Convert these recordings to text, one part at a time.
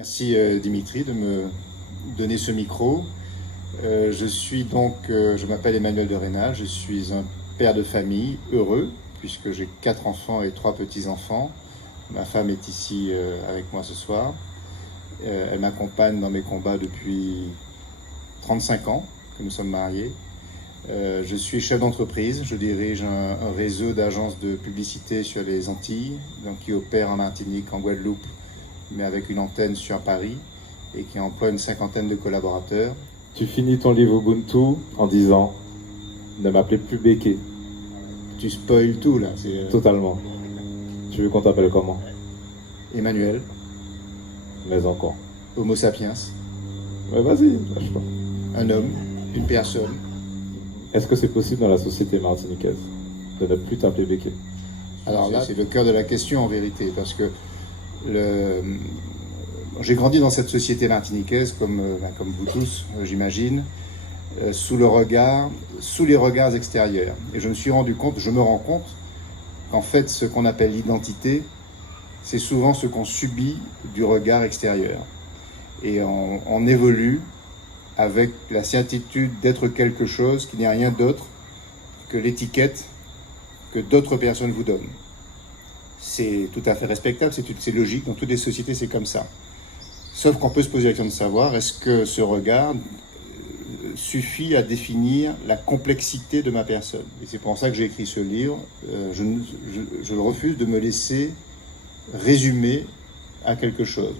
Merci Dimitri de me donner ce micro. Je m'appelle Emmanuel de Reyna, je suis un père de famille heureux puisque j'ai 4 enfants et 3 petits-enfants. Ma femme est ici avec moi ce soir. Elle m'accompagne dans mes combats depuis 35 ans que nous sommes mariés. Je suis chef d'entreprise, je dirige un réseau d'agences de publicité sur les Antilles, donc qui opère en Martinique, en Guadeloupe, mais avec une antenne sur Paris et qui emploie une 50aine de collaborateurs. Tu finis ton livre Ubuntu en disant « Ne m'appelez plus Béquet ». Tu spoil tout là. Totalement. Tu veux qu'on t'appelle comment? Emmanuel. Mais encore. Homo sapiens. Mais vas-y, lâche-toi. Un homme, une personne. Est-ce que c'est possible dans la société martiniquaise de ne plus t'appeler Béquet? Alors là, c'est le cœur de la question en vérité, parce que j'ai grandi dans cette société martiniquaise, comme vous tous, j'imagine, sous les regards extérieurs. Et je me rends compte qu'en fait, ce qu'on appelle l'identité, c'est souvent ce qu'on subit du regard extérieur. Et on évolue avec la certitude d'être quelque chose qui n'est rien d'autre que l'étiquette que d'autres personnes vous donnent. C'est tout à fait respectable, c'est logique, dans toutes les sociétés c'est comme ça. Sauf qu'on peut se poser la question de savoir, est-ce que ce regard suffit à définir la complexité de ma personne? Et c'est pour ça que j'ai écrit ce livre. Je refuse de me laisser résumer à quelque chose.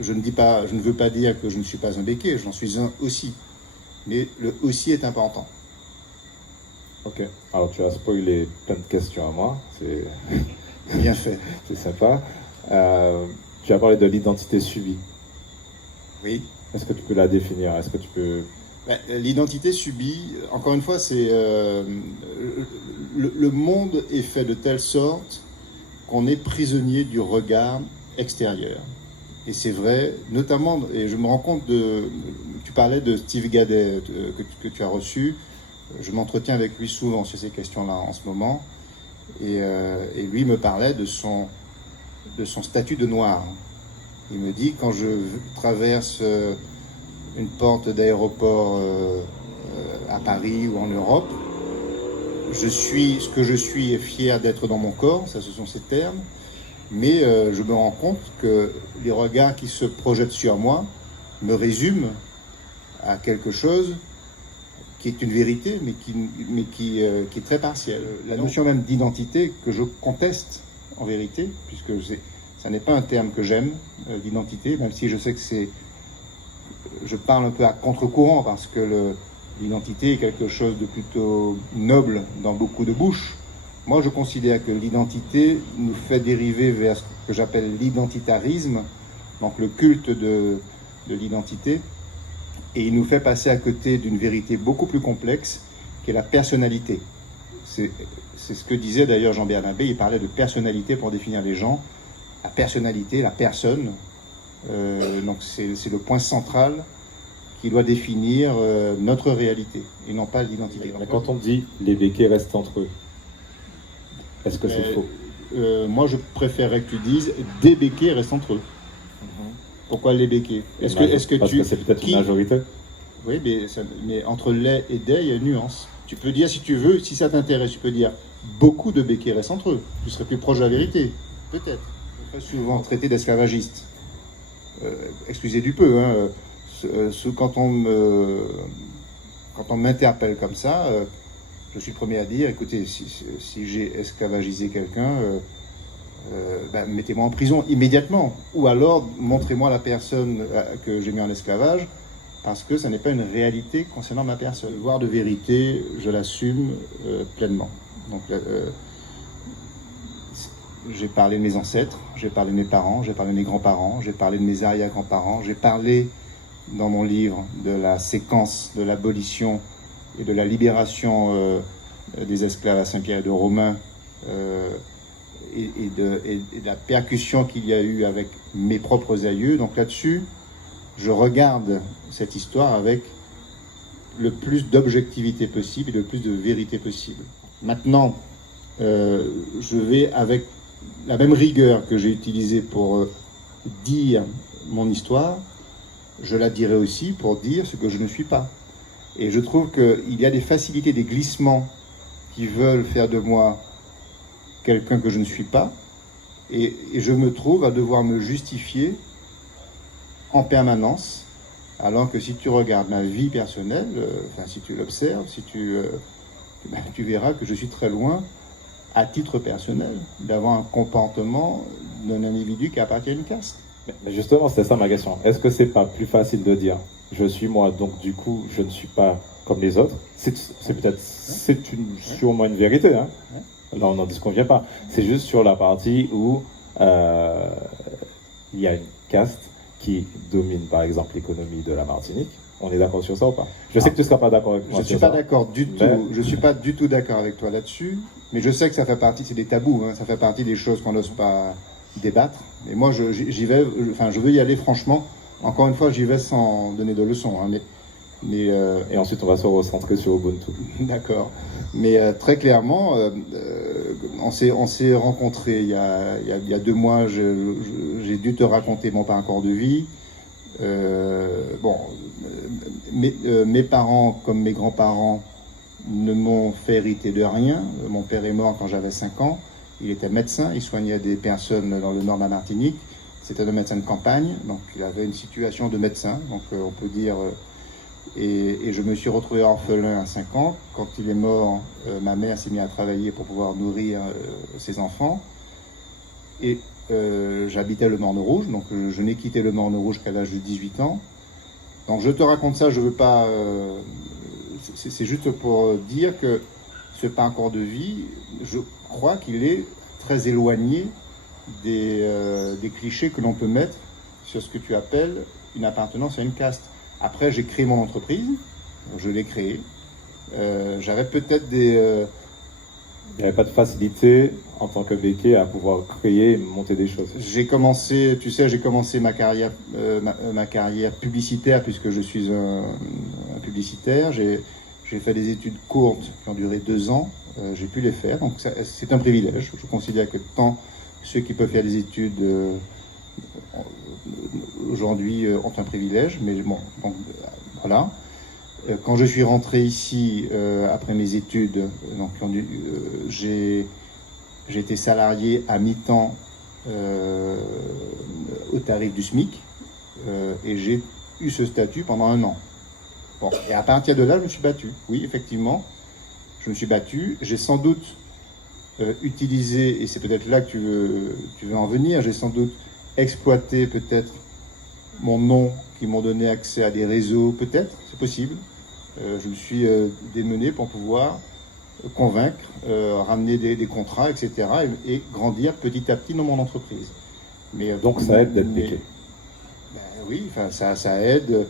Je ne veux pas dire que je ne suis pas un béquet, j'en suis un aussi. Mais le aussi est important. Ok, alors tu as spoilé plein de questions à moi, c'est bien fait. C'est sympa. Tu as parlé de l'identité subie. Oui. Est-ce que tu peux la définir? Est-ce que tu peux... L'identité subie, encore une fois, c'est le monde est fait de telle sorte qu'on est prisonnier du regard extérieur. Et c'est vrai, notamment, et je me rends compte tu parlais de Steve Gadet que tu as reçu. Je m'entretiens avec lui souvent sur ces questions-là en ce moment. Et lui me parlait de son statut de noir. Il me dit, quand je traverse une porte d'aéroport à Paris ou en Europe, ce que je suis est fier d'être dans mon corps, ça ce sont ses termes, mais je me rends compte que les regards qui se projettent sur moi me résument à quelque chose qui est une vérité, mais qui est très partielle. La notion même d'identité que je conteste en vérité, puisque ça n'est pas un terme que j'aime, l'identité, même si je sais que je parle un peu à contre-courant, parce que l'identité est quelque chose de plutôt noble dans beaucoup de bouches. Moi, je considère que l'identité nous fait dériver vers ce que j'appelle l'identitarisme, donc le culte de l'identité, et il nous fait passer à côté d'une vérité beaucoup plus complexe, qui est la personnalité. C'est ce que disait d'ailleurs Jean Bernabé, il parlait de personnalité pour définir les gens. La personnalité, la personne, donc c'est le point central qui doit définir notre réalité, et non pas l'identité. Quand on dit « les béquets restent entre eux », est-ce que c'est faux? Moi, je préférerais que tu dises « des béquets restent entre eux ». Pourquoi les béquets? Parce que c'est peut-être une majorité. Oui, mais entre les et des, il y a une nuance. Tu peux dire, si tu veux, si ça t'intéresse, tu peux dire « beaucoup de béquets restent entre eux ». Tu serais plus proche de la vérité. Peut-être. Très souvent traité d'esclavagiste. Excusez du peu, hein. Quand on m'interpelle comme ça, je suis le premier à dire, écoutez, si j'ai esclavagisé quelqu'un, mettez-moi en prison immédiatement. Ou alors, montrez-moi la personne que j'ai mis en esclavage, parce que ça n'est pas une réalité concernant ma personne. Le devoir de vérité, je l'assume pleinement. Donc, j'ai parlé de mes ancêtres, j'ai parlé de mes parents, j'ai parlé de mes grands-parents, j'ai parlé de mes arrière-grands-parents, j'ai parlé dans mon livre de la séquence de l'abolition et de la libération des esclaves à Saint-Pierre et de Romain et de la percussion qu'il y a eu avec mes propres aïeux. Donc là-dessus, je regarde cette histoire avec le plus d'objectivité possible et le plus de vérité possible. Maintenant, je vais avec la même rigueur que j'ai utilisée pour dire mon histoire, je la dirai aussi pour dire ce que je ne suis pas. Et je trouve qu'il y a des facilités, des glissements qui veulent faire de moi quelqu'un que je ne suis pas. Et je me trouve à devoir me justifier en permanence, alors que si tu regardes ma vie personnelle, si tu l'observes, tu verras que je suis très loin, à titre personnel, d'avoir un comportement d'un individu qui appartient à une caste. Mais justement, c'était ça ma question. Est-ce que c'est pas plus facile de dire je suis moi, donc du coup, je ne suis pas comme les autres? C'est sûrement une vérité, hein. Là, on n'en disconvient pas. C'est juste sur la partie où il y a une caste qui domine, par exemple, l'économie de la Martinique. On est d'accord sur ça ou pas? Je sais que tu ne seras pas d'accord avec moi. Je ne suis pas d'accord du tout. Je suis pas du tout d'accord avec toi là-dessus. Mais je sais que ça fait partie, c'est des tabous, hein, ça fait partie des choses qu'on n'ose pas débattre. Et moi, j'y vais, je veux y aller franchement. Encore une fois, j'y vais sans donner de leçons. Hein, et ensuite, on va se recentrer sur Ubuntu. D'accord. Mais très clairement, on s'est rencontrés il y a 2 mois. J'ai dû te raconter mon parcours de vie. Mes parents, comme mes grands-parents, ne m'ont fait hériter de rien. Mon père est mort quand j'avais 5 ans. Il était médecin, il soignait des personnes dans le nord de la Martinique. C'était un médecin de campagne, donc il avait une situation de médecin, donc on peut dire... Et je me suis retrouvé orphelin à 5 ans. Quand il est mort, ma mère s'est mise à travailler pour pouvoir nourrir ses enfants. Et j'habitais le Morne-Rouge, donc je n'ai quitté le Morne-Rouge qu'à l'âge de 18 ans. Donc je te raconte ça, je veux pas... c'est juste pour dire que ce parcours de vie, je crois qu'il est très éloigné des clichés que l'on peut mettre sur ce que tu appelles une appartenance à une caste. Après, j'ai créé mon entreprise, je l'ai créée. J'avais peut-être des... Il n'y avait pas de facilité en tant que béquet à pouvoir créer et monter des choses. J'ai commencé ma carrière publicitaire, puisque je suis un publicitaire. J'ai fait des études courtes qui ont duré 2 ans. J'ai pu les faire, donc c'est un privilège. Je considère que tant ceux qui peuvent faire des études aujourd'hui ont un privilège, mais bon, donc, voilà. Quand je suis rentré ici après mes études, donc j'ai été salarié à mi-temps au tarif du SMIC et j'ai eu ce statut pendant 1 an. Bon, et à partir de là, je me suis battu. Oui, effectivement, je me suis battu. J'ai sans doute utilisé, et c'est peut-être là que tu veux en venir, j'ai sans doute exploité peut-être mon nom qui m'ont donné accès à des réseaux, peut-être, c'est possible. Je me suis démené pour pouvoir convaincre, ramener des contrats, etc. et grandir petit à petit dans mon entreprise. Donc ça aide d'être béquet. Oui, enfin, ça aide.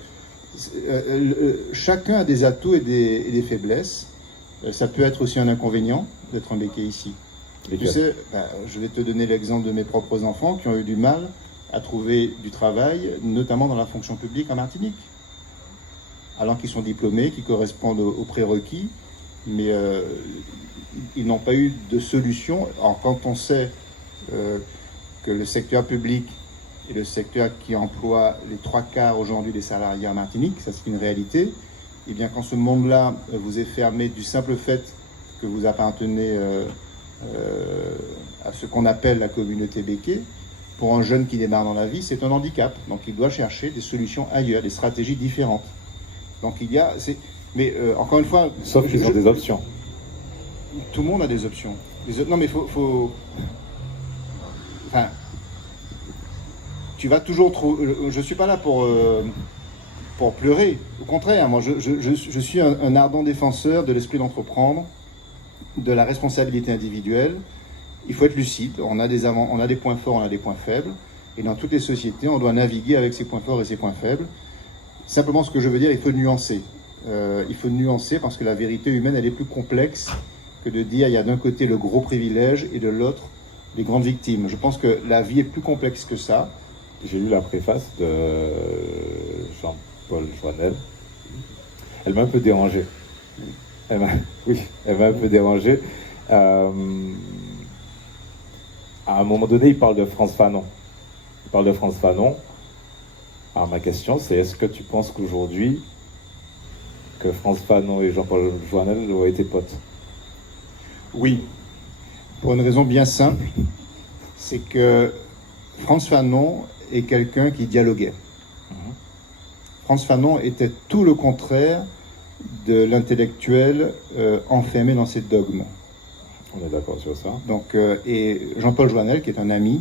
Chacun a des atouts et des faiblesses. Ça peut être aussi un inconvénient d'être un béquet ici. Tu sais, je vais te donner l'exemple de mes propres enfants qui ont eu du mal à trouver du travail, notamment dans la fonction publique en Martinique. Alors qu'ils sont diplômés, qui correspondent aux prérequis, mais ils n'ont pas eu de solution. Alors quand on sait que le secteur public est le secteur qui emploie les 3/4 aujourd'hui des salariés en Martinique, ça c'est une réalité, et bien quand ce monde-là vous est fermé du simple fait que vous appartenez à ce qu'on appelle la communauté béquet, pour un jeune qui démarre dans la vie, c'est un handicap. Donc il doit chercher des solutions ailleurs, des stratégies différentes. Donc il y a... Mais encore une fois... Sauf qu'ils ont des options. Tout le monde a des options. Non mais faut... Enfin... Tu vas toujours trouver... Je ne suis pas là pour pleurer. Au contraire, moi je suis un ardent défenseur de l'esprit d'entreprendre, de la responsabilité individuelle. Il faut être lucide, on a des points forts, on a des points faibles, et dans toutes les sociétés, on doit naviguer avec ses points forts et ses points faibles. Simplement, ce que je veux dire, il faut nuancer. Il faut nuancer parce que la vérité humaine, elle est plus complexe que de dire il y a d'un côté le gros privilège et de l'autre les grandes victimes. Je pense que la vie est plus complexe que ça. J'ai lu la préface de Jean-Paul Joannel. Elle m'a un peu dérangé. Elle m'a un peu dérangé. À un moment donné, il parle de Frantz Fanon. Alors ma question, c'est est-ce que tu penses qu'aujourd'hui, que Frantz Fanon et Jean-Paul Jouanel ont été potes? Oui, pour une raison bien simple, c'est que Frantz Fanon est quelqu'un qui dialoguait. Frantz Fanon était tout le contraire de l'intellectuel enfermé dans ses dogmes. On est d'accord sur ça. Donc, et Jean-Paul Jouanel, qui est un ami,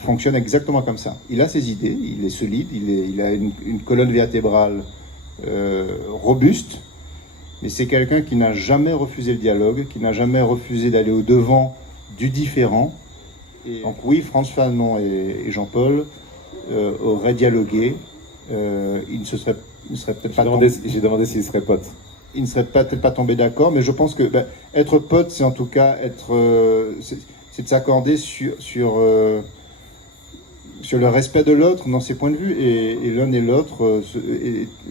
fonctionne exactement comme ça. Il a ses idées, il est solide, il a une colonne vertébrale robuste, mais c'est quelqu'un qui n'a jamais refusé le dialogue, qui n'a jamais refusé d'aller au-devant du différent. Et donc oui, Frantz Fanon et Jean-Paul auraient dialogué. Ils ne seraient peut-être pas tombés. J'ai demandé s'ils seraient potes. Ils ne seraient peut-être pas tombés d'accord, mais je pense que être pote, c'est en tout cas c'est de s'accorder sur le respect de l'autre dans ses points de vue. Et l'un et l'autre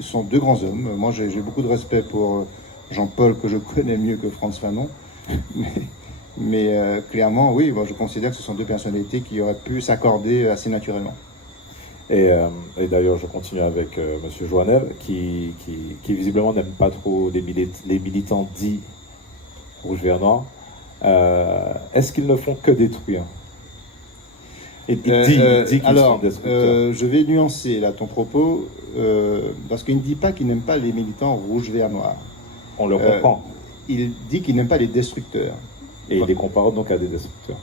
sont deux grands hommes. Moi, j'ai beaucoup de respect pour Jean-Paul, que je connais mieux que Frantz Fanon. Mais clairement, oui, moi, je considère que ce sont deux personnalités qui auraient pu s'accorder assez naturellement. Et d'ailleurs, je continue avec Monsieur Jouanel, qui visiblement n'aime pas trop les militants dits rouge, vert, noir. Est-ce qu'ils ne font que détruire? Et il dit qu'ils sont destructeurs. Je vais nuancer là ton propos, parce qu'il ne dit pas qu'il n'aime pas les militants rouge, vert, noir. On le comprend. Il dit qu'il n'aime pas les destructeurs. Et il les compare donc à des destructeurs.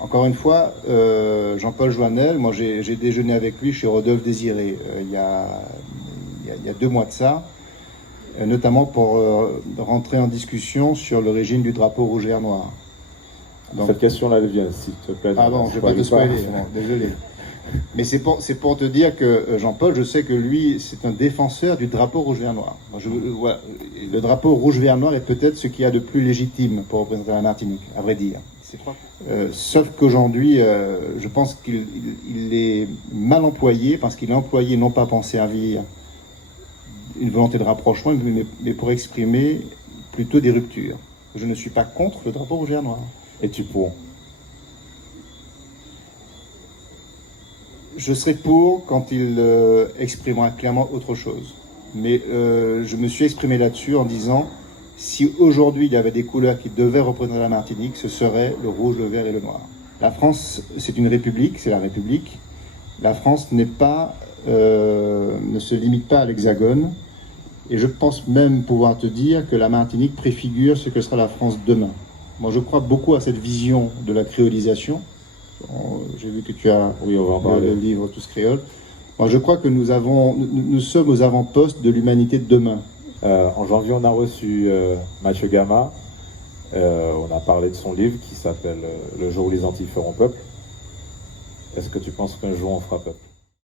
Encore une fois, Jean-Paul Jouanel, moi j'ai déjeuné avec lui chez Rodolphe Désiré il y a 2 mois de ça, notamment pour rentrer en discussion sur l'origine du drapeau rouge, vert, noir. Donc, cette question-là, elle vient, s'il te plaît. Ah bon, je ne vais pas te spoiler, désolé. Mais c'est pour te dire que Jean-Paul, je sais que lui, c'est un défenseur du drapeau rouge, vert, noir. Voilà, le drapeau rouge, vert, noir est peut-être ce qu'il y a de plus légitime pour représenter la Martinique, à vrai dire. Sauf qu'aujourd'hui, je pense qu'il est mal employé, parce qu'il est employé non pas pour servir une volonté de rapprochement, mais pour exprimer plutôt des ruptures. Je ne suis pas contre le drapeau rouge, vert, noir. Et tu pour? Je serai pour quand il exprimera clairement autre chose. Mais je me suis exprimé là-dessus en disant, si aujourd'hui il y avait des couleurs qui devaient représenter la Martinique, ce serait le rouge, le vert et le noir. La France, c'est une république, c'est la République. La France ne se limite pas à l'Hexagone. Et je pense même pouvoir te dire que la Martinique préfigure ce que sera la France demain. Moi, je crois beaucoup à cette vision de la créolisation. J'ai vu que tu as le livre Tous créoles. Moi, je crois que nous sommes aux avant-postes de l'humanité de demain. En janvier, on a reçu Mathieu Gama. On a parlé de son livre qui s'appelle Le jour où les Antilles feront peuple. Est-ce que tu penses qu'un jour on fera peuple?